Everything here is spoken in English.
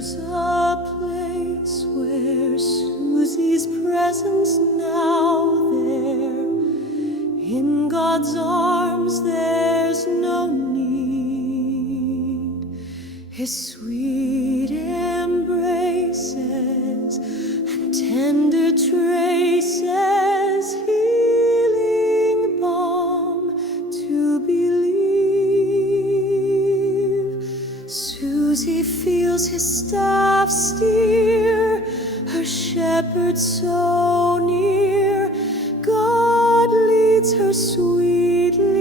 There's a place where Susie's presence now there. In God's arms there's no need. His sweet embraces and tender traces, healing balm to believe. Susie feels his staff steer, her shepherd so near. God leads her sweetly